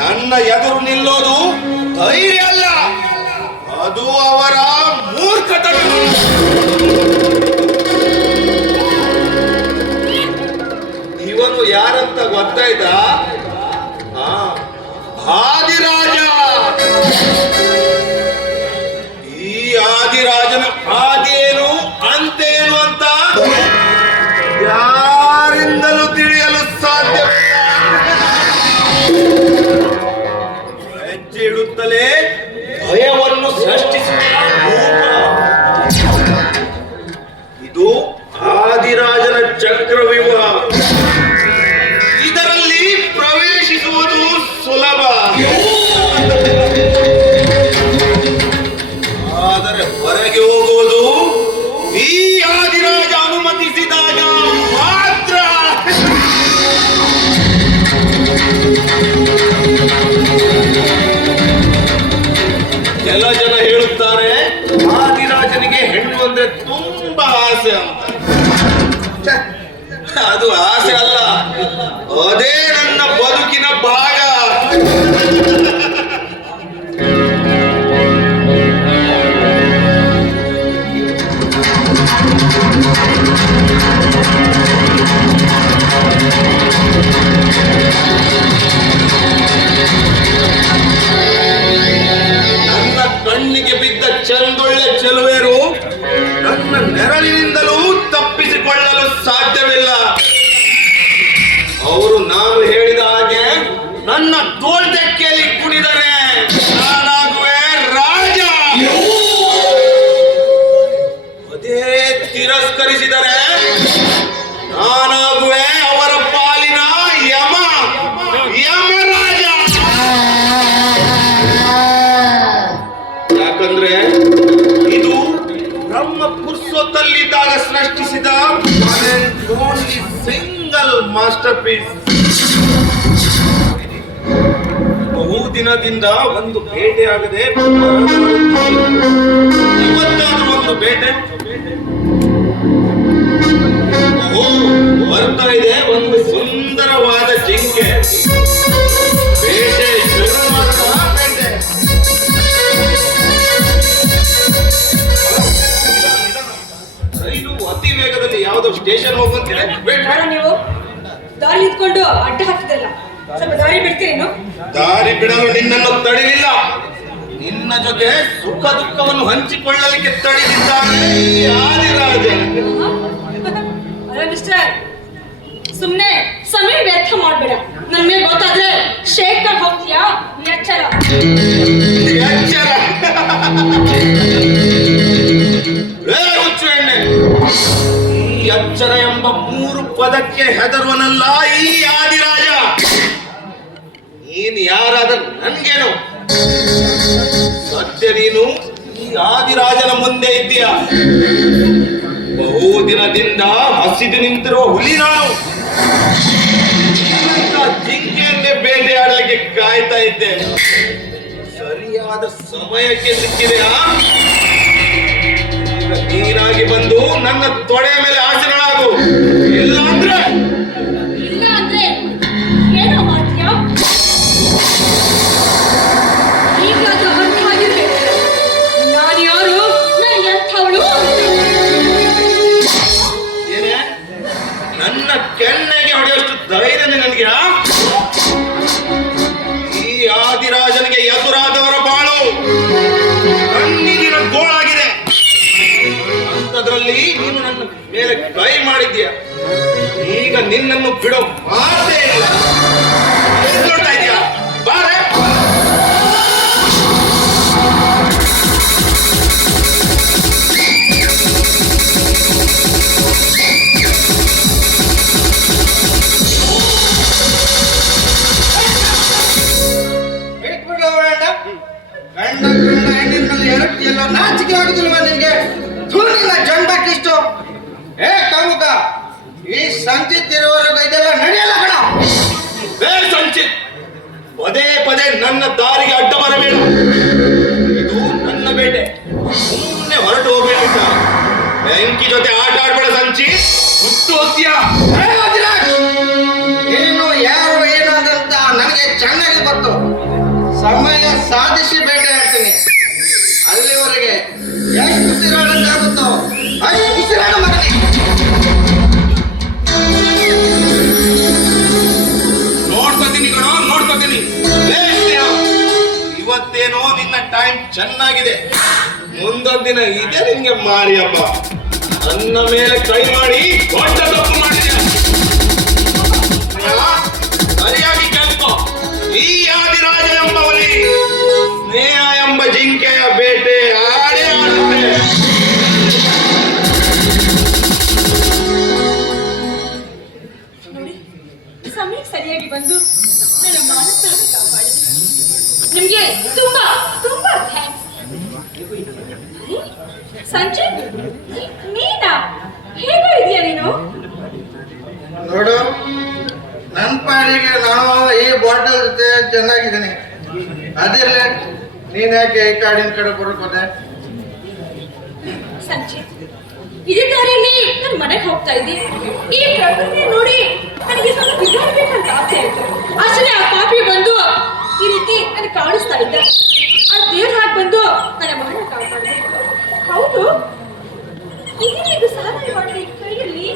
ನನ್ನ ಎದುರು ನಿಲ್ಲೋದು ಧೈರ್ಯ ಅಲ್ಲ, ಅದು ಅವರ ಮೂರ್ಖತನ. ಇವನು ಯಾರಂತ ಗೊತ್ತಾಯ್ತಾ? ಆದಿರಾಜ. ಈ ಆದಿರಾಜನ ಆದೇನು ಅಂತೇನು ಅಂತ ಯಾರಿಂದಲೂ ತಿಳಿಯಲು ಸಾಧ್ಯವಿಲ್ಲ. ಹೆಜ್ಜೆ ಇಡುತ್ತಲೇ ಭಯವನ್ನು ಸೃಷ್ಟಿಸಿದ ಇದು ಆದಿರಾಜನ ಚಕ್ರವ್ಯೂಹ. ಇದರಲ್ಲಿ ಪ್ರವೇಶಿಸುವುದು ಸುಲಭ, ಆದರೆ ಹೊರಗೆ ಹೋಗುವುದು ಈ ಆದಿರಾಜ ಅನುಮತಿಸಿದಾಗ ಮಾತ್ರ. ಕೆಲ ಜನ ಹೇಳುತ್ತಾರೆ ಆದಿರಾಜನಿಗೆ ಹೆಣ್ಣು ಅಂದ್ರೆ ತುಂಬಾ ಆಸೆ ಅಂತ. ಅದು ಆಸೆ ಅಲ್ಲ, ಅದೇ ನನ್ನ ಬದುಕಿನ ಭಾಗ. ನನ್ನ ಕಣ್ಣಿಗೆ ಬಿದ್ದ ಚಂದೊಳ್ಳೆ ಚೆಲುವೆರು ನನ್ನ ನೆರಳಿನಿಂದಲೂ ತಪ್ಪಿಸಿಕೊಳ್ಳಲು ಸಾಧ್ಯವಿಲ್ಲ. ಅವರು ನಾನು ಹೇಳಿದ ಹಾಗೆ ನನ್ನ ತೋಳ್ದಕ್ಕೆಯಲ್ಲಿ ಕುಣಿದರೆ ನಾನಾಗುವೆ ರಾಜ. ಅದೇ ತಿರಸ್ಕರಿಸಿದರೆ ನಾನಾಗುವೆ ಅವರ ಪಾಲಿನ ಯಮರಾಜ. ಯಾಕಂದ್ರೆ ಇದು ಬ್ರಹ್ಮ ಪುರುಷೋತ್ತಲ್ಲಿದ್ದಾಗ ಸೃಷ್ಟಿಸಿದ ಸಿಂಗಲ್ ಮಾಸ್ಟರ್ ಪೀಸ್. ಬಹು ದಿನದಿಂದ ಒಂದು ಬೇಟೆ ಆಗದೆ ಇವತ್ತಾದ್ರೂ ಒಂದು ಬೇಟೆ ಬರ್ತಾ ಇದೆ. ಒಂದು ಸುಂದರವಾದ ಜಿಂಕೆ. ಬೇಟೆ ಶುರು ಮಾಡುವ ಬೇಟೆ. ರೈಲು ಅತಿ ವೇಗದಲ್ಲಿ ಯಾವುದೋ ಸ್ಟೇಷನ್ ಹೋಗುವಂತಿದೆ. ನೀವು ದಾರಿ ಇದ್ಕೊಂಡು ಅಡ್ಡ ಹಾಕಿದಲ್ಲ, ಸ್ವಲ್ಪ ದಾರಿ ಬಿಡ್ತೀರೇನು? ದಾರಿ ಬಿಡಲು ನಿನ್ನನ್ನು ತಡೆಯಲಿಲ್ಲ. ನಿನ್ನ ಜೊತೆ ಸುಖ ದುಃಖವನ್ನು ಹಂಚಿಕೊಳ್ಳಲಿಕ್ಕೆ ತಡೆದಿದ್ದಾನೆ ಆದಿರಾಜ. ಅಲ್ಲ ಮಿಸ್ಟರ್, ಸುಮ್ನೆ ಸಮಯ ವ್ಯರ್ಥ ಮಾಡ್ಬೇಡ. ನನ್ ಮೇಲೆ ಗೊತ್ತಾದ್ರೆ ಶೇಕ್ ಹೋಗ್ತೀಯಾ? ಎಚ್ಚರ ಎಚ್ಚರ. ಹುಚ್ಚು ಎಣ್ಣೆ. ಈ ಎಚ್ಚರ ಎಂಬ 3 ಪದಕ್ಕೆ ಹೆದರುವನಲ್ಲ ಈ ಆದಿರಾಜ. ನೀನು ಯಾರಾದ ನನ್ಗೇನು? ಸತ್ಯ ನೀನು ಈ ಆದಿರಾಜನ ಮುಂದೆ ಇದ್ದೀಯ. ಬಹು ದಿನದಿಂದ ಹಸಿದು ನಿಂತಿರುವ ಹುಲಿ ನಾನು. ಜಿಂಕೆಯನ್ನೇ ಬೇಟೆಯಾಡಲಿಕ್ಕೆ ಕಾಯ್ತಾ ಇದ್ದೆ. ಸರಿಯಾದ ಸಮಯಕ್ಕೆ ಸಿಕ್ಕಿದೆಯಾ? ಈಗ ನೀನಾಗಿ ಬಂದು ನನ್ನ ತೊಡೆಯ ಮೇಲೆ ಆಸನಳಾಗು. ಇಲ್ಲ ಅಂದ್ರೆ ಏನೋ ಮಾಡ್ತೀಯಾ? ಈಗಾದ್ರೂ ಅರ್ಥ ಆಗಿರ್ಬೇಕು ನಾನು ಯಾರು, ನಾನು ಎಂಥವಳು. ಏನೇ ನನ್ನ ಕೆನ್ನೆಗೆ ಹೊಡೆಯಷ್ಟು ಧೈರ್ಯನೇ ನನಗೆ? ಈ ಆದಿರಾಜನಿಗೆ ಎದುರಾದವರ ಬಾಳು ಕಣ್ಣೀರಿನ ಗೋಳಾಗಿದೆ. ಅಂಥದ್ರಲ್ಲಿ ನೀನು ನನ್ನ ಮೇಲೆ ಕೈ ಮಾಡಿದ್ದೀಯ. ಈಗ ನಿನ್ನನ್ನು ಬಿಡೋ ಮಾತೇ ಇಲ್ಲ. ನೋಡ್ತಾ ಇದೀಯಾ? ಬಾರೆ. ನಾಚಿಕೆ ಆಗುದಿಲ್ವ ನಿನ್ಗೆ? ನಿನ್ನ ಜಂಡಕ್ಕಿಷ್ಟು ಕಾಮುಕ. ಈ ಸಂಚಿತ್ ಇರುವವರೆಗೂ ಇದೆಲ್ಲ ನಡೆಯಲ್ಲ ಕಣ. ಸಂಚಿತ್, ಪದೇ ಪದೇ ನನ್ನ ದಾರಿಗೆ ಅಡ್ಡ ಬರಬೇಡ. ಇದು ನನ್ನ ಬೇಟೆ. ಸುಮ್ಮನೆ ಹೊರಟು ಹೋಗ್ಬೇಕಿತ್ತ. ಬೆಂಕಿ ಜೊತೆ ಆಟ ಆಡ್ಬೇಡ ಸಂಚಿತ್. ಹುಟ್ಟು ಹೋಗ್ತೀಯಾ? ಏನು ಯಾರು ಏನು ಅಂತ ನನಗೆ ಚೆನ್ನಾಗಿ ಗೊತ್ತು. ಇವತ್ತೇನೋ ನಿನ್ನ ಟೈಮ್ ಚೆನ್ನಾಗಿದೆ, ಮುಂದೊಂದು ದಿನ ಇದೆ ನಿನ್ಗೆ ಮಾರಿ ಹಬ್ಬ. ನನ್ನ ಮೇಲೆ ಕೈ ಮಾಡಿ ದೊಡ್ಡ ತಪ್ಪು ಮಾಡಿದೆ. ಸರಿಯಾಗಿ ಕೇಳ್ಕೊ, ಈ ಆದಿರಾಜ ಎಂಬವನಿ ಸ್ನೇಹ ಎಂಬ ಜಿಂಕೆಯ ಬೇಟೆ ಆಡೇ ಆಡುತ್ತೆ. ನೋಡಿ, ಸಮಯಕ್ಕೆ ಸರಿಯಾಗಿ ಬಂದು ನನ್ನ ಮಾನಸವನ್ನು ಕಾಪಾಡಿದೆ. ನಿಮ್ಗೆ ತುಂಬಾ ತುಂಬಾ ಥ್ಯಾಂಕ್ಸ್. ಸಂಜಯ್, ನೀನಾ? ಹೇಗೋ ಇದೆಯಾ ನೀನು? ನೋಡು, ನನ್ನ ಪಾಡಿಗೆ ನಾನು ಈ ಬಾಟಲ್ ಜೊತೆ ಚೆನ್ನಾಗಿದ್ದೀನಿ. ಅದಿರ್ಲಿ, ನೀನ್ ಯಾಕೆ ಈ ಕಾಡಿನ ಕಡೆ ಬರೋಕೋದೆ? ಸಂಜಯ್, ಇದೇ ದಾರಿಯಲ್ಲಿ ನನ್ನ ಮನೆಗೆ ಹೋಗ್ತಾ ಇದ್ದೆ. ಈ ಪ್ರಕೃತಿ ನೋಡಿ ನನಗೆ ಸ್ವಲ್ಪ ಬಿಡಬೇಕಂತ ಆಸೆ ಆಯ್ತು. ಅಷ್ಟೇ ಆ ಪಾಪಿ ಬಂದು ಈ ರೀತಿ ನನಗೆ ಕಾಣಿಸ್ತಾ ಇದ್ದ. ಆ ದೇವ್ರ ಹಾಗೆ ಬಂದು ನನ್ನ ಮಗನ ಕಾಪಾಡಿದೆ. ಹೌದು, ಇದು ಸಾಧನೆ ಮಾಡಿ ಕೈಯಲ್ಲಿ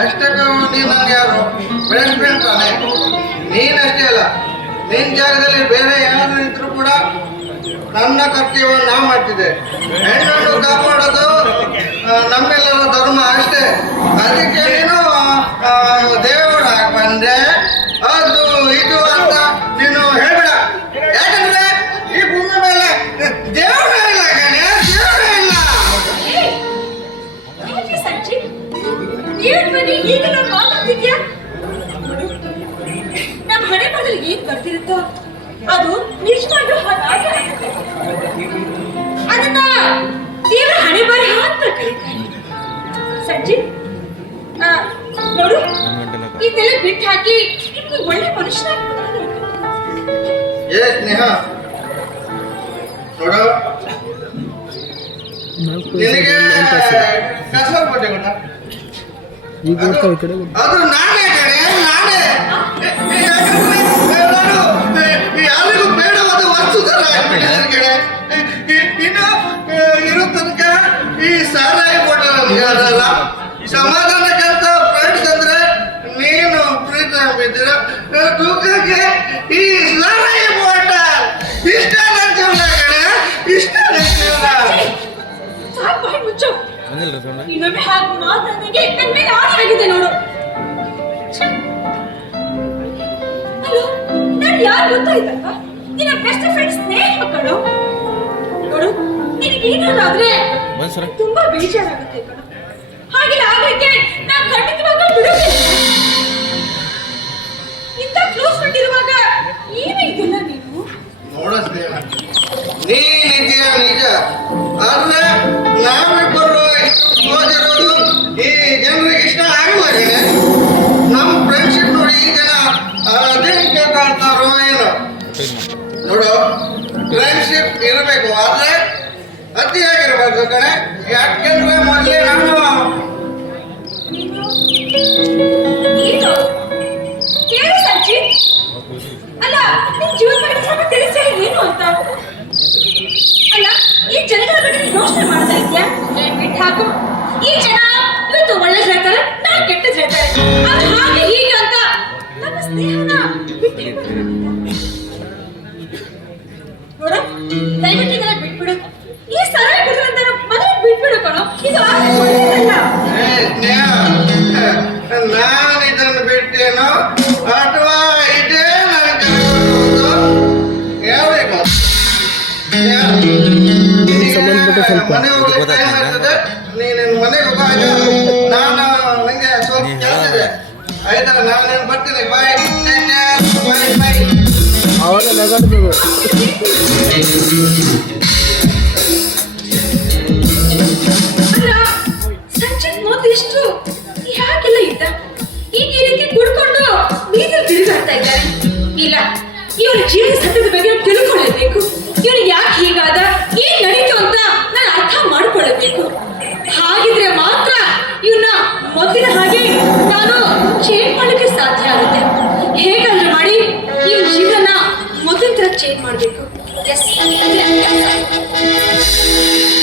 ಅಷ್ಟಕ್ಕೂ ನೀನ್ ನನ್ಗೆ ಯಾರು ಬೆಳೆಸ್ಬೇಕು ತಾನೆ? ನೀನಷ್ಟೇ ಅಲ್ಲ, ನಿನ್ ಜಾಗದಲ್ಲಿ ಬೇರೆ ಯಾರು ಇದ್ರು ಕೂಡ ನನ್ನ ಕರ್ತವ್ಯ ನಾ ಮಾಡ್ತಿದ್ದೆ. ಹೆಣ್ಣನ್ನು ಕಾಪಾಡೋದು ನಮ್ಮೆಲ್ಲರ ಧರ್ಮ ಅಷ್ಟೇ. ಅದಕ್ಕೆ ನೀನು ದೇವರ ಬಂದೆ ಅದು ಇದು ಅಂತ ನೀನು ಹೇಳ್ಬೇಡ. ಯಾಕಂದ್ರೆ ಈ ಭೂಮಿ ಮೇಲೆ ದೇವರ ಇಲ್ಲ ಕಣೆ, ದೇವರ ಇಲ್ಲ. ಸಂಜಯ್, ಏನ್ ಬನ್ನಿ ಈಗ ನಾನು ಮಾತಾಡ್ತಿದ್ಯಾ? ನಮ್ಮ ಹಣೆ ಬರದಲ್ಲಿ ಏನ್ ಬರ್ತಿರುತ್ತೋ ಅದು ನಿಜವಾಗ್ಲೂ ಹಾಗೆ ಆಗುತ್ತೆ. ಅದನ್ನ ದೇವರ ಹಣೆ ಬರಹ ಅಂತ ಕರೀತಾರೆ. ಸಂಜಯ್, ನೋಡು, ಇದೆಲ್ಲ ಬಿಟ್ಟು ಹಾಕಿ ನಿಮ್ಗೆ ಒಳ್ಳೆ ಮನುಷ್ಯನಾಗಿ ಏ ಸ್ನೇಹ, ನೋಡು, ನಿನಗೆ ಕಸ ಕೊಟ್ಟೆ ಗೊತ್ತಾ? ಅದು ನಾನೇ ಕಣೆ, ನಾನೇ. ಯಾರಿಗೂ ಬೇಡವಾದ ವಸ್ತು ತರ ಕಣೆ. ಇನ್ನು ಇರೋ ತನಕ ಈ ಸಾರಾಯಿ ಬಾಟಲ್ ಸಮಾಧಾನಕ್ಕಂತ ಫ್ರೆಂಡ್ಸ್ ಅಂದ್ರೆ ನೀನು ಪ್ರೀತಮ್ ಇದ್ದೀರ. ತೂಕಕ್ಕೆ ಈ ಸಾರಾಯಿ ಬಾಟಲ್ ಇಷ್ಟ ನನ್ನ ಜೀವನ ಕಣೆ, ಇಷ್ಟ ನನ್ನ ಜೀವನ. ಸಾಕು, ಬಾಯಿ ಮುಚ್ಚು. ಇನ್ನೊಮ್ಮೆ ಹಾಗೆ ಮಾತಾಡಿಗೆ ನನ್ನ ಮೇಲೆ ಆಣೆ ಆಗಿದೆ ನೋಡು. ಹಲೋ, ನಾನು ಯಾರು ಗೊತ್ತಾಯ್ತಲ್ವಾ? ನಿನ್ನ ಬೆಸ್ಟ್ ಫ್ರೆಂಡ್ ಸ್ನೇಹ ಕಣೋ. ನೋಡು, ನಿನಗೇನಾದ್ರೆ ತುಂಬಾ ಬೇಜಾರಾಗುತ್ತೆ ಕಣೋ. ಹಾಗೆಲ್ಲ ಆಗ್ಲಿಕ್ಕೆ ನಾನು ಖಂಡಿತವಾಗ ಬಿಡುವುದಿಲ್ಲ. ಇಂಥ ಕ್ಲೋಸ್ ಫ್ರೆಂಡ್ ಇರುವಾಗ ಏನೇ ಇದೆಲ್ಲ ನೀನು? ನೋಡ ಸ್ನೇಹ, ನೀನಿದೆಯ ನಿಜ, ಆದ್ರೆ ನಾವಿಬ್ಬರು ಕ್ಲೋಸ್ ಇರೋದು ಈ ಜನರಿಗೆ ಇಷ್ಟ ಆಗಲ್ಲ ಕಣೆ. ನಮ್ಮ ಫ್ರೆಂಡ್ಶಿಪ್ ನೋಡಿ ಈ ಜನ ಅದೇನು ಕಾಡ್ತಾರೋ ಏನೋ. ನೋಡು, ಫ್ರೆಂಡ್ಶಿಪ್ ಇರಬೇಕು, ಆದ್ರೆ ಅತಿಯಾಗಿರ್ಬೇಕು ಕಣೆ. ಯಾಕೆಂದ್ರೆ ಮೊದಲೇ ನಾನು ಏನು ಕೇಳು ಸಂಜಯ್. ಅಲ್ಲ, ನಿನ್ ಜೀವನ ಬಗ್ಗೆ ಸ್ವಲ್ಪ ತಿಳಿಸಿ ಏನು ಅಂತ. ಅಲ್ಲ, ಈ ಜನಗಳ ಬಗ್ಗೆ ನೀನು ಯೋಚನೆ ಮಾಡ್ತಾ ಇದ್ಯಾ? ಬಿಟ್ಟು ಹಾಕು. ಈ ಜನ ಇವತ್ತು ಒಳ್ಳೆ ಹೇಳ್ತಾರೆ, ನಾಳೆ ಕೆಟ್ಟದ್ ಹೇಳ್ತಾರೆ. ಅದು ಹಾಗೆ ಹೀಗೆ ಅಂತ ನಮ್ಮ ಸ್ನೇಹನ ಬಿಟ್ಟು ನೋಡು, ದಯವಿಟ್ಟು ಇದನ್ನ ಬಿಟ್ಬಿಡು. ಈ ಸರಾಯಿ ಕುಡಿದ್ರಂತ ಮನೆ ಬಿಟ್ಬಿಡು ಕಣೋ. ಇದು ಆದ್ರೆ ಒಳ್ಳೆಯದಲ್ಲ. ಸ್ನೇಹ, ನಾನು ಇದನ್ನು ಬಿಟ್ಟೇನೋ ಅಥವಾ ಇದೇ ನನ್ನ ಹೇಳ್ಬೇಕು. ಮನೆ ಹೋಗ್ಲಿಕ್ಕೆ ಟೈಮ್ ಆಗ್ತದೆ, ನೀನು ಮನೆಗೆ ಹೋಗ. ನಾನು ನಂಗೆ ಸ್ವಲ್ಪ ಕೆಲಸ ಇದೆ, ಆಯ್ತಾ? ನಾನು ಬರ್ತೀನಿ. ಬಾಯ್, ಬಾಯ್ ಬಾಯ್. ಅವಾಗ ನಗಾಡ್ಬೇಕು. ಅಲ್ಲ, ಸಂಚಿತ್ ಮೊದಲು ಇಷ್ಟು ಯಾಕೆಲ್ಲ ಇದ್ದ? ಈಗ ಈ ರೀತಿ ಕುಡ್ಕೊಂಡು ಬೀದಿಯಲ್ಲಿ ತಿರುಗಾಡ್ತಾ ಇದ್ದಾರೆ. ಇಲ್ಲ, ಇವರ ಜೀವನ ಸತ್ಯದ ಬಗ್ಗೆ ತಿಳ್ಕೊಳ್ಳಬೇಕು. ಇವರು ಯಾಕೆ ಹೀಗಾದ, ಏನ್ ನಡೀತು ಅಂತ ನಾನು ಅರ್ಥ ಮಾಡ್ಕೊಳ್ಳಬೇಕು. ಹಾಗಿದ್ರೆ ಮಾತ್ರ ಇವನ್ನ ಮೊದಲಿನ ಹಾಗೆ ನಾನು ಚೇಂಜ್ ಮಾಡಲಿಕ್ಕೆ ಸಾಧ್ಯ ಆಗುತ್ತೆ. ಹೇಗಾದ್ರೂ ಮಾಡಿ ಈ ಜೀವನ ಮೊದಲಿನ ತರ ಚೇಂಜ್ ಮಾಡಬೇಕು. ಎಸ್.